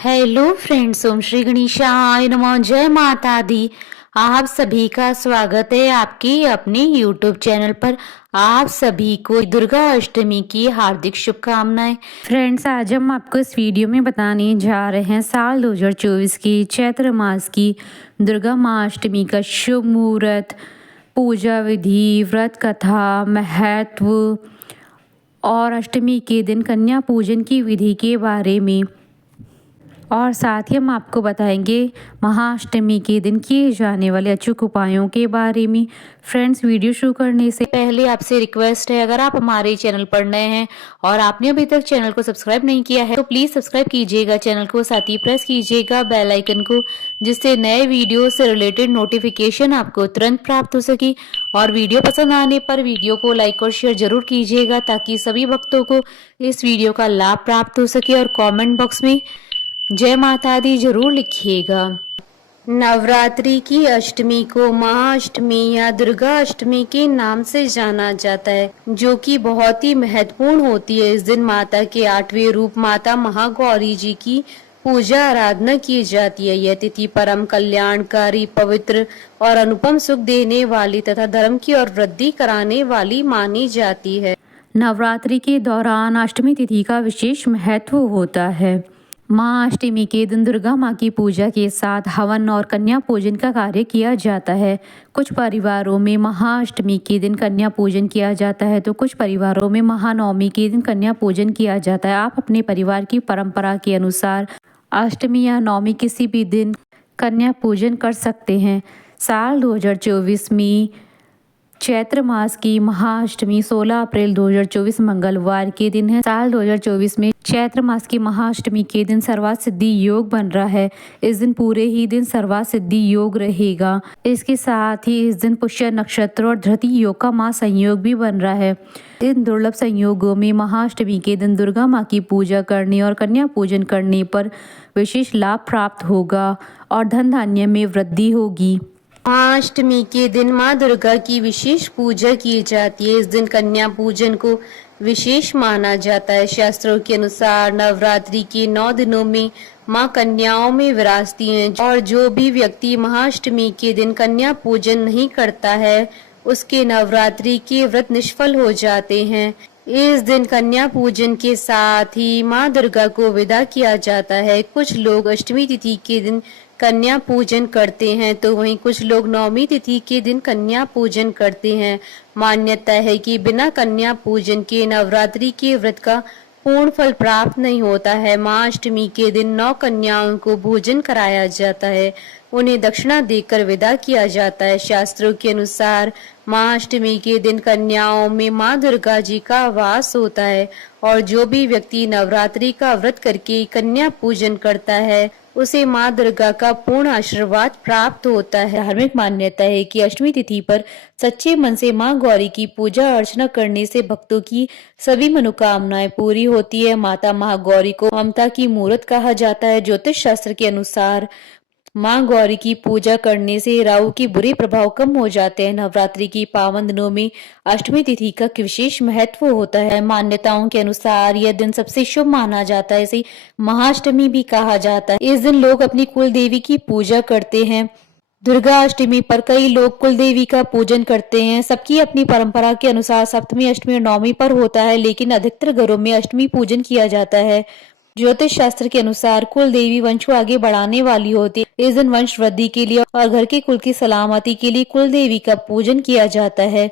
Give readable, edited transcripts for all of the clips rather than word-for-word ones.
Hello friends, ओम श्री गणेशाय नमः। जय माता दी। आप सभी का स्वागत है आपके अपने यूट्यूब चैनल पर। आप सभी को दुर्गा अष्टमी की हार्दिक शुभकामनाएं। फ्रेंड्स, आज हम आपको इस वीडियो में बताने जा रहे हैं साल 2024 की चैत्र मास की दुर्गा माँ अष्टमी का शुभ मुहूर्त, पूजा विधि, व्रत कथा, महत्व और अष्टमी के दिन कन्या पूजन की विधि के बारे में। और साथ ही हम आपको बताएंगे महाअष्टमी के दिन किए जाने वाले अचूक उपायों के बारे में। फ्रेंड्स, वीडियो शुरू करने से पहले आपसे रिक्वेस्ट है, अगर आप हमारे चैनल पर नए हैं और आपने अभी तक चैनल को सब्सक्राइब नहीं किया है तो प्लीज सब्सक्राइब कीजिएगा चैनल को, साथ ही प्रेस कीजिएगा बेल आइकन को, जिससे नए वीडियो से रिलेटेड नोटिफिकेशन आपको तुरंत प्राप्त हो सके। और वीडियो पसंद आने पर वीडियो को लाइक और शेयर जरूर कीजिएगा ताकि सभी भक्तों को इस वीडियो का लाभ प्राप्त हो सके। और कमेंट बॉक्स में जय माता दी जरूर लिखिएगा। नवरात्रि की अष्टमी को महाअष्टमी या दुर्गा अष्टमी के नाम से जाना जाता है, जो कि बहुत ही महत्वपूर्ण होती है। इस दिन माता के 8वें रूप माता महागौरी जी की पूजा आराधना की जाती है। यह तिथि परम कल्याणकारी, पवित्र और अनुपम सुख देने वाली तथा धर्म की और वृद्धि कराने वाली मानी जाती है। नवरात्रि के दौरान अष्टमी तिथि का विशेष महत्व होता है। माँ अष्टमी के दिन दुर्गा माँ की पूजा के साथ हवन और कन्या पूजन का कार्य किया जाता है। कुछ परिवारों में महाअष्टमी के दिन कन्या पूजन किया जाता है तो कुछ परिवारों में महानवमी के दिन कन्या पूजन किया जाता है। आप अपने परिवार की परंपरा के अनुसार अष्टमी या नवमी किसी भी दिन कन्या पूजन कर सकते हैं। साल 2024 में चैत्र मास की महाअष्टमी 16 अप्रैल 2024 मंगलवार के दिन है। साल 2024 में चैत्र मास की महाअष्टमी के दिन सर्वार्थ सिद्धि योग बन रहा है। इस दिन पूरे ही दिन सर्वार्थ सिद्धि योग रहेगा। इसके साथ ही इस दिन पुष्य नक्षत्र और धृति योग का महासंयोग भी बन रहा है। इन दुर्लभ संयोगों में महाअष्टमी के दिन दुर्गा माँ की पूजा करने और कन्या पूजन करने पर विशेष लाभ प्राप्त होगा और धन धान्य में वृद्धि होगी। महाअष्टमी के दिन माँ दुर्गा की विशेष पूजा की जाती है। इस दिन कन्या पूजन को विशेष माना जाता है। शास्त्रों के अनुसार नवरात्रि के 9 दिनों में माँ कन्याओं में विराजती हैं और जो भी व्यक्ति महाअष्टमी के दिन कन्या पूजन नहीं करता है उसके नवरात्रि के व्रत निष्फल हो जाते हैं। इस दिन कन्या पूजन के साथ ही माँ दुर्गा को विदा किया जाता है। कुछ लोग अष्टमी तिथि के दिन कन्या पूजन करते हैं तो वहीं कुछ लोग नवमी तिथि के दिन कन्या पूजन करते हैं। मान्यता है कि बिना कन्या पूजन के नवरात्रि के व्रत का पूर्ण फल प्राप्त नहीं होता है। माँ अष्टमी के दिन 9 कन्याओं को भोजन कराया जाता है, उन्हें दक्षिणा देकर विदा किया जाता है। शास्त्रों के अनुसार माँ अष्टमी के दिन कन्याओं में माँ दुर्गा जी का वास होता है और जो भी व्यक्ति नवरात्रि का व्रत करके कन्या पूजन करता है उसे माँ दुर्गा का पूर्ण आशीर्वाद प्राप्त होता है। धार्मिक मान्यता है कि अष्टमी तिथि पर सच्चे मन से माँ गौरी की पूजा अर्चना करने से भक्तों की सभी मनोकामनाएं पूरी होती है। माता महागौरी को ममता की मूर्त कहा जाता है। ज्योतिष शास्त्र के अनुसार माँ गौरी की पूजा करने से राहु की बुरे प्रभाव कम हो जाते हैं। नवरात्रि की पावन दिनों में अष्टमी तिथि का विशेष महत्व होता है। मान्यताओं के अनुसार यह दिन सबसे शुभ माना जाता है, इसे महाअष्टमी भी कहा जाता है। इस दिन लोग अपनी कुल देवी की पूजा करते हैं। दुर्गा अष्टमी पर कई लोग कुल देवी का पूजन करते हैं। सबकी अपनी परंपरा के अनुसार सप्तमी, अष्टमी और नवमी पर होता है, लेकिन अधिकतर घरों में अष्टमी पूजन किया जाता है। ज्योतिष शास्त्र के अनुसार कुल देवी वंश को आगे बढ़ाने वाली होती है। इस दिन वंश वृद्धि के लिए और घर के कुल की सलामती के लिए कुल देवी का पूजन किया जाता है।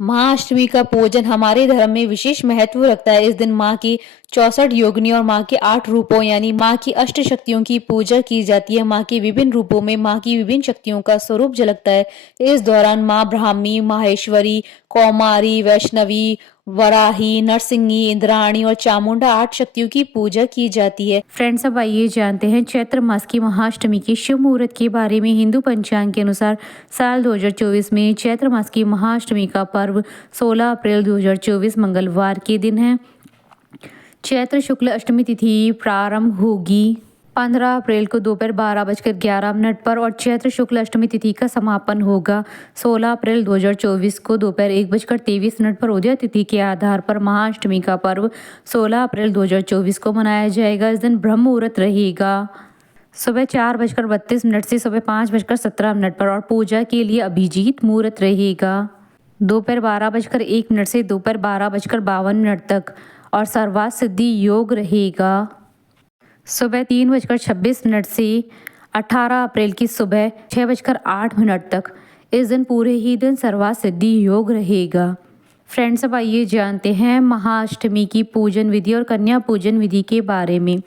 महाअष्टमी का पूजन हमारे धर्म में विशेष महत्व रखता है। इस दिन माँ की 64 योगिनी और माँ के 8 रूपों यानी माँ की अष्ट शक्तियों की पूजा की जाती है। माँ के विभिन्न रूपों में माँ की विभिन्न शक्तियों का स्वरूप झलकता है। इस दौरान माँ ब्राह्मी, माहेश्वरी, कौमारी, वैष्णवी, वराही, नरसिंही, इंद्राणी और चामुंडा 8 शक्तियों की पूजा की जाती है। फ्रेंड्स, अब आइए जानते हैं चैत्र मास की महाअष्टमी के शुभ मुहूर्त के बारे में। हिंदू पंचांग के अनुसार साल 2024 में चैत्र मास की महाअष्टमी का पर्व 16 अप्रैल 2024 मंगलवार के दिन है। चैत्र शुक्ल अष्टमी तिथि प्रारंभ होगी। 15 अप्रैल को दोपहर 12:11 पर और चैत्र शुक्ल अष्टमी तिथि का समापन होगा। 16 अप्रैल 2024 को दोपहर 1:23 पर उदय तिथि के आधार पर महाअष्टमी का पर्व 16 अप्रैल 2024 को मनाया जाएगा। इस दिन ब्रह्म मुहूर्त रहेगा सुबह 4:32 से सुबह 5:17 पर और पूजा के लिए अभिजीत मुहूर्त रहेगा दोपहर 12:01 से दोपहर 12:52 तक और सर्वार्थ सिद्धि योग रहेगा सुबह 3:26 से 18 अप्रैल की सुबह 6:08 तक। इस दिन पूरे ही दिन सर्वार्थ सिद्धि योग रहेगा। फ्रेंड्स, अब आइए जानते हैं महाअष्टमी की पूजन विधि और कन्या पूजन विधि के बारे में।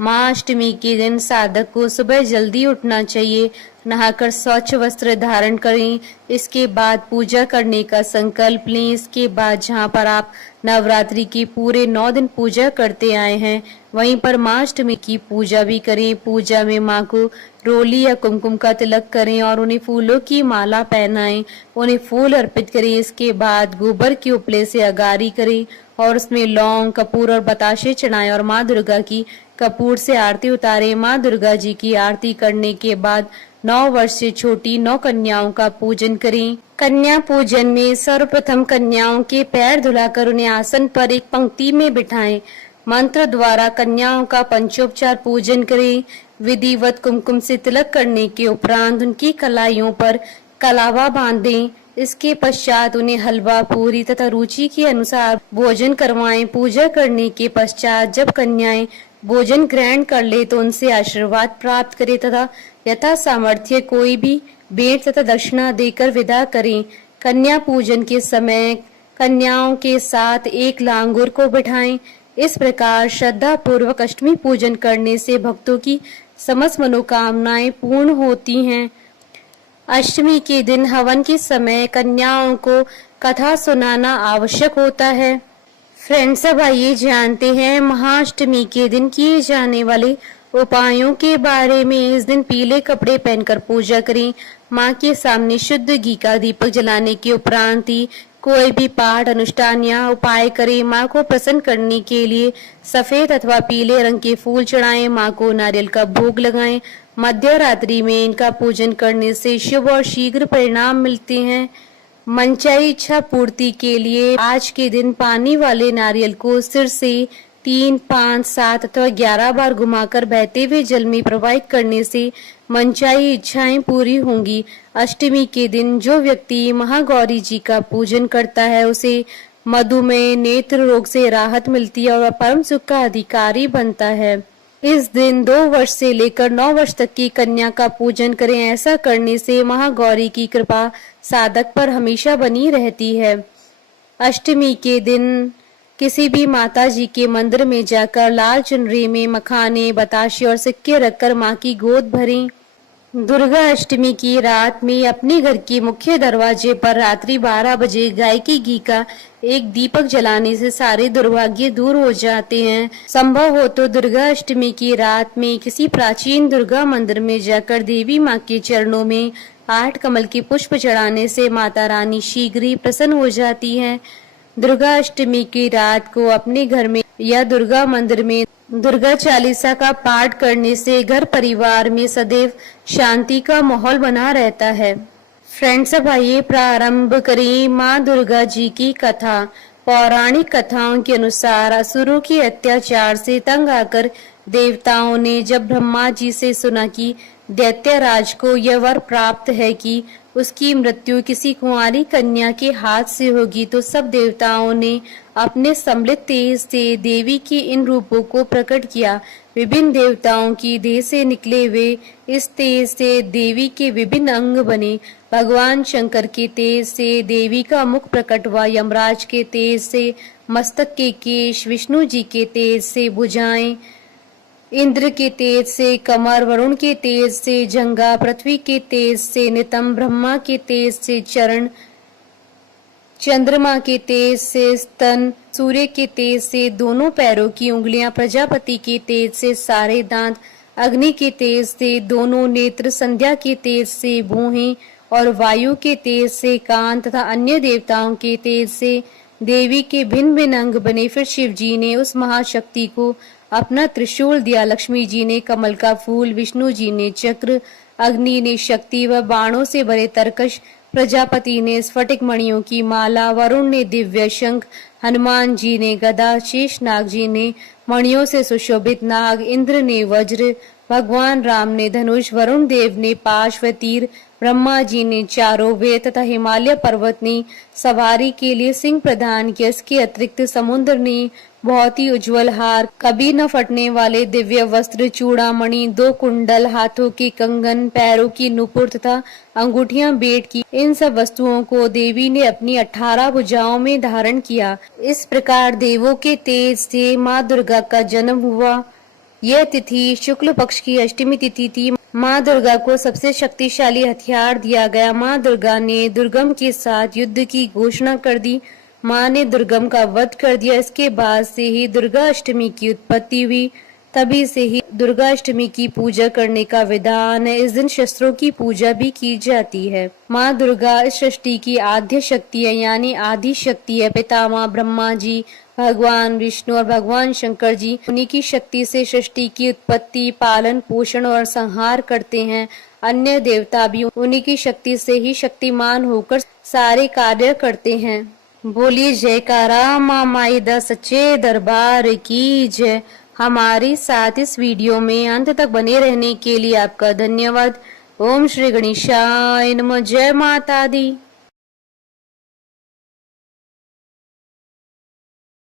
महाअष्टमी के दिन साधक को सुबह जल्दी उठना चाहिए, नहाकर स्वच्छ वस्त्र धारण करें। इसके बाद पूजा करने का संकल्प लें। इसके बाद जहां पर आप नवरात्रि के पूरे 9 दिन पूजा करते आए हैं, वहीं पर महाअष्टमी की पूजा भी करें। पूजा में मां को रोली या कुमकुम का तिलक करें और उन्हें फूलों की माला पहनाएं, उन्हें फूल अर्पित करें। इसके बाद गोबर के उपले से अगारी करें और उसमें लौंग, कपूर और बताशे चढ़ाएं और माँ दुर्गा की कपूर से आरती उतारें। माँ दुर्गा जी की आरती करने के बाद 9 वर्ष से छोटी 9 कन्याओं का पूजन करें। कन्या पूजन में सर्वप्रथम कन्याओं के पैर धुलाकर उन्हें आसन पर एक पंक्ति में बिठाएं। मंत्र द्वारा कन्याओं का पंचोपचार पूजन करें। विधिवत कुमकुम से तिलक करने के उपरांत उनकी कलाइयों पर कलावा बांध दें। इसके पश्चात उन्हें हलवा, पूरी तथा रुचि के अनुसार भोजन करवाएं। पूजा करने के पश्चात जब कन्याएं भोजन ग्रहण कर ले तो उनसे आशीर्वाद प्राप्त करें तथा यथा सामर्थ्य कोई भी भेंट तथा दक्षिणा देकर विदा करें। कन्या पूजन के समय कन्याओं के साथ एक लांगुर को बिठाएं। इस प्रकार श्रद्धा पूर्वक अष्टमी पूजन करने से भक्तों की समस्त मनोकामनाएं पूर्ण होती हैं। अष्टमी के दिन हवन के समय कन्याओं को कथा सुनाना आवश्यक होता है। फ्रेंड्स, अब आइए जानते हैं महाअष्टमी के दिन किए जाने वाले उपायों के बारे में। इस दिन पीले कपड़े पहनकर पूजा करें। माँ के सामने शुद्ध घी का दीपक जलाने के उपरांत ही कोई भी पाठ, अनुष्ठान या उपाय करें। माँ को प्रसन्न करने के लिए सफेद अथवा पीले रंग के फूल चढ़ाएं। माँ को नारियल का भोग लगाएं। मध्य रात्रि में इनका पूजन करने से शुभ और शीघ्र परिणाम मिलते हैं। मनचाही इच्छा पूर्ति के लिए आज के दिन पानी वाले नारियल को सिर से 3, 5, 7 अथवा 11 बार घुमाकर बहते हुए जल में प्रवाहित करने से मनचाही इच्छाएं पूरी होंगी। अष्टमी के दिन जो व्यक्ति महागौरी जी का पूजन करता है उसे मधुमेह, नेत्र रोग से राहत मिलती है और वह परम सुख का अधिकारी बनता है। इस दिन 2 वर्ष से लेकर 9 वर्ष तक की कन्या का पूजन करें। ऐसा करने से महागौरी की कृपा साधक पर हमेशा बनी रहती है। अष्टमी के दिन किसी भी माता जी के मंदिर में जाकर लाल चुनरी में मखाने, बताशे और सिक्के रखकर माँ की गोद भरें। दुर्गा अष्टमी की रात में अपने घर के मुख्य दरवाजे पर रात्रि 12 बजे गाय के घी का एक दीपक जलाने से सारे दुर्भाग्य दूर हो जाते हैं। संभव हो तो दुर्गा अष्टमी की रात में किसी प्राचीन दुर्गा मंदिर में जाकर देवी माँ के चरणों में 8 कमल के पुष्प चढ़ाने से माता रानी शीघ्र ही प्रसन्न हो जाती है। दुर्गा अष्टमी की रात को अपने घर में या दुर्गा मंदिर में दुर्गा चालीसा का पाठ करने से घर परिवार में सदैव शांति का माहौल बना रहता है। फ्रेंड्स, अब आइए प्रारंभ करें माँ दुर्गा जी की कथा। पौराणिक कथाओं के अनुसार असुरों के अत्याचार से तंग आकर देवताओं ने जब ब्रह्मा जी से सुना कि दैत्यराज को यह वर प्राप्त है कि उसकी मृत्यु किसी कुंवारी कन्या के हाथ से होगी, तो सब देवताओं ने अपने सम्मिलित तेज से देवी के इन रूपों को प्रकट किया। विभिन्न देवताओं की देह से निकले हुए इस तेज से देवी के विभिन्न अंग बने। भगवान शंकर के तेज से देवी का मुख प्रकट हुआ, यमराज के तेज से मस्तक के केश, विष्णु जी के तेज से भुजाएं, इंद्र के तेज से कमर, वरुण के तेज से जंघा, पृथ्वी के तेज से नितंब, ब्रह्मा के तेज से चरण, चंद्रमा के तेज से स्तन, सूर्य के तेज से दोनों पैरों की उंगलियां, प्रजापति के तेज से सारे दांत, अग्नि के तेज से दोनों नेत्र, संध्या के तेज से भौहें और वायु के तेज से कान तथा अन्य देवताओं के तेज से देवी के भिन्न भिन्न अंग बने। फिर शिव जी ने उस महाशक्ति को अपना त्रिशूल दिया, लक्ष्मी जी ने कमल का फूल, विष्णु जी ने चक्र, अग्नि ने शक्ति व बाणों से भरे तरकश, प्रजापति ने स्फटिक मणियों की माला, वरुण ने दिव्य शंख, हनुमान जी ने गदा, शेषनाग जी ने मणियों से सुशोभित नाग, इंद्र ने वज्र, भगवान राम ने धनुष, वरुण देव ने पाश व तीर, ब्रह्मा जी ने चारों वेद तथा हिमालय पर्वत ने सवारी के लिए सिंह प्रदान किया। इसके अतिरिक्त समुद्र ने बहुत ही उज्जवल हार, कभी न फटने वाले दिव्य वस्त्र, चूड़ामणि, 2 कुंडल, हाथों के कंगन, पैरों की नुपुर तथा अंगूठियां भेंट की। इन सब वस्तुओं को देवी ने अपनी 18 भुजाओं में धारण किया। इस प्रकार देवों के तेज से माँ दुर्गा का जन्म हुआ। यह तिथि शुक्ल पक्ष की अष्टमी तिथि थी। माँ दुर्गा को सबसे शक्तिशाली हथियार दिया गया। माँ दुर्गा ने दुर्गम के साथ युद्ध की घोषणा कर दी। माँ ने दुर्गम का वध कर दिया। इसके बाद से ही दुर्गा अष्टमी की उत्पत्ति हुई। तभी से ही दुर्गा अष्टमी की पूजा करने का विधान है। इस दिन शस्त्रों की पूजा भी की जाती है। माँ दुर्गा इस सृष्टि की आद्य शक्ति है, यानी आदि शक्ति है। पितामह ब्रह्मा जी, भगवान विष्णु और भगवान शंकर जी उन्हीं की शक्ति से सृष्टि की उत्पत्ति, पालन, पोषण और संहार करते हैं। अन्य देवता भी उन्हीं की शक्ति से ही शक्तिमान होकर सारे कार्य करते हैं। बोलिए जयकारा माँ माईदा सच्चे दरबार की जय। हमारे साथ इस वीडियो में अंत तक बने रहने के लिए आपका धन्यवाद। ओम श्री गणेशाय नमः। जय माता दी।